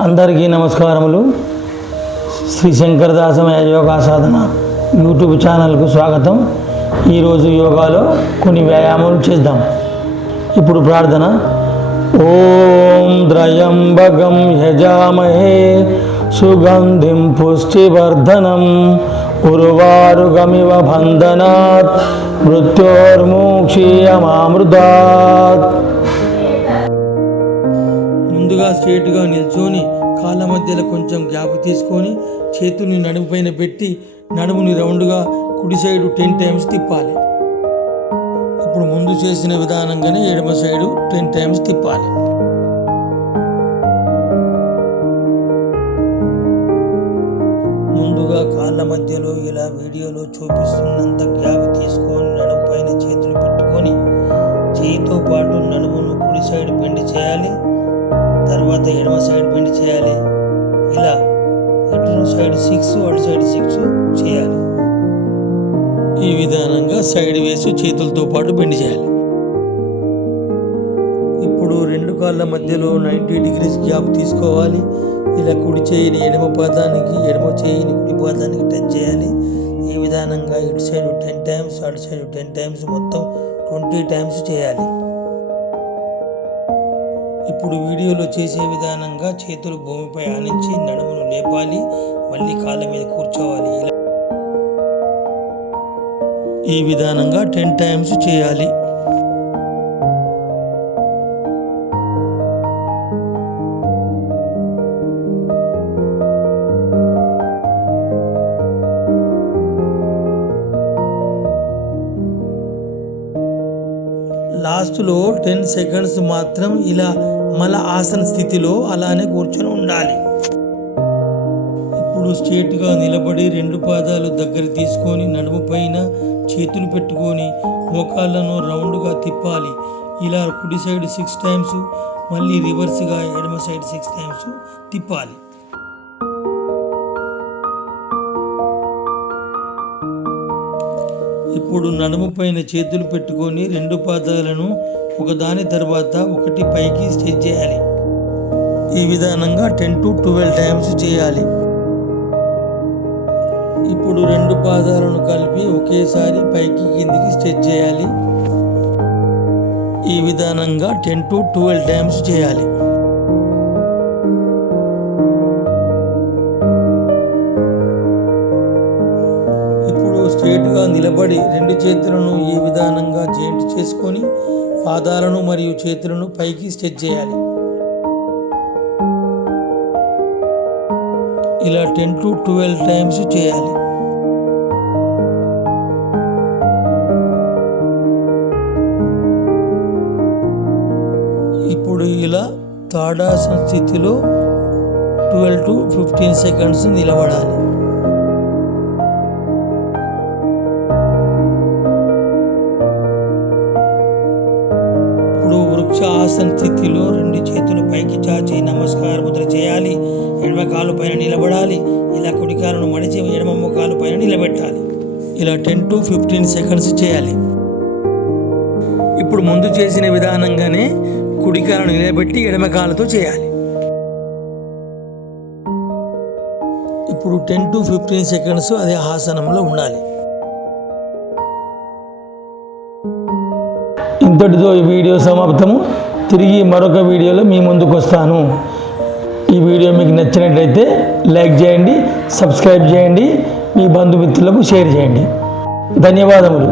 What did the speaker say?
అందరికీ నమస్కారములు. శ్రీ శంకరదాసమయ యోగా సాధన యూట్యూబ్ ఛానల్కు స్వాగతం. ఈరోజు యోగాలో కొన్ని వ్యాయామాలు చేద్దాం. ఇప్పుడు ప్రార్థన. ఓం త్రయంబకం యజామహే సుగంధిం పుష్టివర్ధనం ఉర్వారుకమివ బంధనాత్ మృత్యోర్ముక్షీయమామృతాత్. ముందుగా స్ట్రేట్గా నిల్చొని కాళ్ళ మధ్యలో కొంచెం గ్యాప్ తీసుకొని చేతుల్ని నడుము పైన పెట్టి నడుముని రౌండ్గా కుడి సైడు 10 టైమ్స్ తిప్పాలి. ఇప్పుడు ముందు చేసిన విధానంగానే ఎడమ సైడు 10 టైమ్స్ తిప్పాలి. ముందుగా కాళ్ళ మధ్యలో ఇలా వీడియోలో చూపిస్తున్నంత గ్యాప్ తీసుకొని నడుము పైన చేతులు పెట్టుకొని చేయితో పాటు నడుమును కుడి సైడ్ బెండ్ చేయాలి. తర్వాత ఎడమ సైడ్ బెండ్ చేయాలి. ఇలా ఇటు సైడ్ 6 అటు సైడ్ 6 చేయాలి. ఈ విధానంగా సైడ్ వేసి చేతులతో పాటు బెండ్ చేయాలి. ఇప్పుడు రెండు కాళ్ళ మధ్యలో 90 డిగ్రీస్ గ్యాప్ తీసుకోవాలి. ఇలా కుడి చేయిని ఎడమ పాదానికి, ఎడమ చేయిని కుడి పాదానికి టచ్ చేయాలి. ఈ విధానంగా ఇటు సైడ్ 10 టైమ్స్, అటు సైడ్ 10 టైమ్స్, మొత్తం 20 టైమ్స్ చేయాలి. ఇప్పుడు వీడియోలో చేసే విధానంగా చేతులు భూమిపై ఆనించి నడుమును లేపాలి. మళ్ళీ కాళ్ళ మీద కూర్చోవాలి. ఈ విధానంగా 10 టైమ్స్ చేయాలి. లాస్ట్లో 10 సెకండ్స్ మాత్రం ఇలా మల ఆసన స్థితిలో అలానే కూర్చొని ఉండాలి. ఇప్పుడు స్ట్రేట్గా నిలబడి రెండు పాదాలు దగ్గర తీసుకొని నడుము పైన చేతులు పెట్టుకొని మోకాళ్ళను రౌండ్గా తిప్పాలి. ఇలా కుడి సైడ్ 6 టైమ్స్, మళ్ళీ రివర్స్గా ఎడమ సైడ్ 6 టైమ్స్ తిప్పాలి. ఇప్పుడు నడుము పైన చేతులు పెట్టుకొని రెండు పాదాలను ఒకదాని తర్వాత ఒకటి పైకి స్ట్రెచ్ చేయాలి. ఈ విధానంగా 10 to 12 టైమ్స్ చేయాలి. ఇప్పుడు రెండు పాదాలను కలిపి ఒకేసారి పైకి కిందికి స్ట్రెచ్ చేయాలి. ఈ విధానంగా 10 to 12 టైమ్స్ చేయాలి. ఇప్పుడు స్ట్రేట్గా నిలబడి రెండు చేతులను ఈ విధానంగా జాయింట్ చేసుకొని పాదాలను మరియు చేతులను పైకి స్ట్రెచ్ చేయాలి. ఇలా 10 to 12 టైమ్స్ చేయాలి. ఇప్పుడు ఇలా తాడాసన స్థితిలో 12 to 15 సెకండ్స్ నిలబడాలి. ఇప్పుడు వృక్ష ఆసన స్థితిలో రెండు చేతులు పైకి చాచి నమస్కార ముద్ర చేయాలి. ఎడమ కాలు పైన నిలబడాలి. ఇలా కుడి కాలును మడిచి ఎడమ మోకాలు పైన నిలబెట్టాలి. ఇలా 10 to 15 సెకండ్స్ చేయాలి. ఇప్పుడు ముందు చేసిన విధానంగానే కుడి కాలును నిలబెట్టి ఎడమ కాలుతో చేయాలి. ఇప్పుడు 10 to 15 సెకండ్స్ అదే ఆసనంలో ఉండాలి. ఇంతటితో ఈ వీడియో సమాప్తము. తిరిగి మరొక వీడియోలో మీ ముందుకు వస్తాను. ఈ వీడియో మీకు నచ్చినట్లయితే లైక్ చేయండి, సబ్స్క్రైబ్ చేయండి, మీ బంధుమిత్రులకు షేర్ చేయండి. ధన్యవాదములు.